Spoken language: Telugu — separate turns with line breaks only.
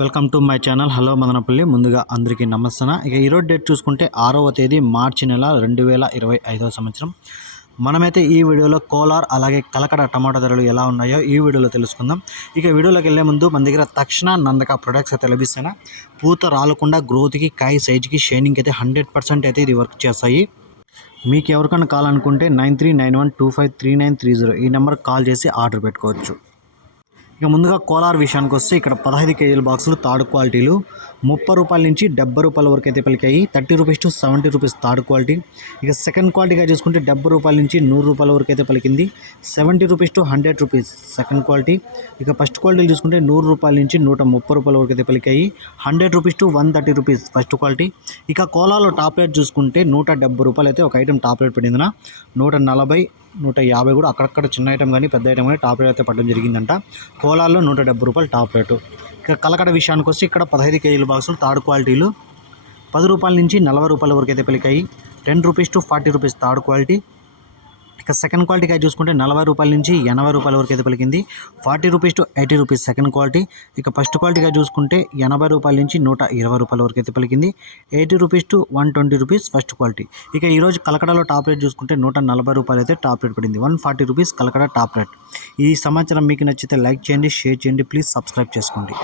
Welcome to my channel. Hello Madanapalle. ముందుగా అందరికీ నమస్తన. ఇక ఈరోజు డేట్ చూసుకుంటే ఆరవ తేదీ మార్చి నెల రెండు వేల ఇరవై ఐదవ సంవత్సరం. మనమైతే ఈ వీడియోలో కోలార్ అలాగే కలకడ టమాటా ధరలు ఎలా ఉన్నాయో ఈ వీడియోలో తెలుసుకుందాం. ఇక వీడియోలోకి వెళ్ళే ముందు మన దగ్గర తక్షణ నందక ప్రొడక్ట్స్ అయితే లభిస్తాయి. పూత రాలకుండా గ్రోత్కి కాయ సైజ్కి షైనింగ్ అయితే హండ్రెడ్ పర్సెంట్ అయితే ఇది వర్క్ చేస్తాయి. మీకు ఎవరికైనా కావాలనుకుంటే nine three nine one two five three nine three zero ఈ నెంబర్కి కాల్ చేసి ఆర్డర్ పెట్టుకోవచ్చు. ఇక ముందుగా కోలార్ విషయానికి వస్తే ఇక్కడ పదహైదు కేజీల బాక్సులు థర్డ్ క్వాలిటీలు. ముప్పై రూపాయల నుంచి డెబ్బై రూపాయల వరకు అయితే పలికాయి. Thirty rupees to seventy rupees third quality. ఇక సెకండ్ క్వాలిటీగా చూసుకుంటే డెబ్బై రూపాయల నుంచి నూరు రూపాయల వరకు అయితే పలికింది. Seventy rupees to hundred rupees second quality. ఇక ఫస్ట్ క్వాలిటీ చూసుకుంటే నూరు రూపాయల నుంచి నూట ముప్పై రూపాయల వరకు అయితే పలికాయి. Hundred rupees to one thirty rupees first quality. ఇక కోలాలో టాప్ రేట్ చూసుకుంటే నూట డెబ్బై రూపాయలు అయితే ఒక ఐటెం టాప్ రేట్ పడిందిన నూట నలభై నూట యాభై కూడా అక్కడక్కడ చిన్న ఐటమ్ కానీ పెద్ద ఐటమ్ కానీ టాప్ రేట్ అయితే పడడం జరిగిందంట. కోలాల్లో నూట డెబ్బై రూపాయలు టాప్ రేటు ఇక కలకడ విషయానికి వస్తే ఇక్కడ పదహైదు కేజీల బాక్సులు థర్డ్ క్వాలిటీలు. పది రూపాయల నుంచి నలభై రూపాయల వరకు అయితే పలికాయి. Ten rupees to forty rupees third quality. ఇక సెకండ్ క్వాలిటీకి చూసుకుంటే నలభై రూపాయల నుంచి ఎనభై రూపాయల వరకు అయితే పలికింది. Forty rupees to eighty rupees second quality. ఇక ఫస్ట్ క్వాలిటీగా చూసుకుంటే ఎనభై రూపాయల నుంచి నూట ఇరవై రూపాయల వరకు అయితే పలికింది. Eighty rupees to one twenty rupees first quality. ఇక ఈరోజు కలకడలో టాప్ రేట్ చూసుకుంటే నూట నలభై రూపాయలు అయితే టాప్ రేట్ పడింది. One forty rupees Kalakada top rate. ఈ సమాచారం మీకు నచ్చితే లైక్ చేయండి షేర్ చేయండి ప్లీజ్ సబ్స్క్రైబ్ చేసుకోండి.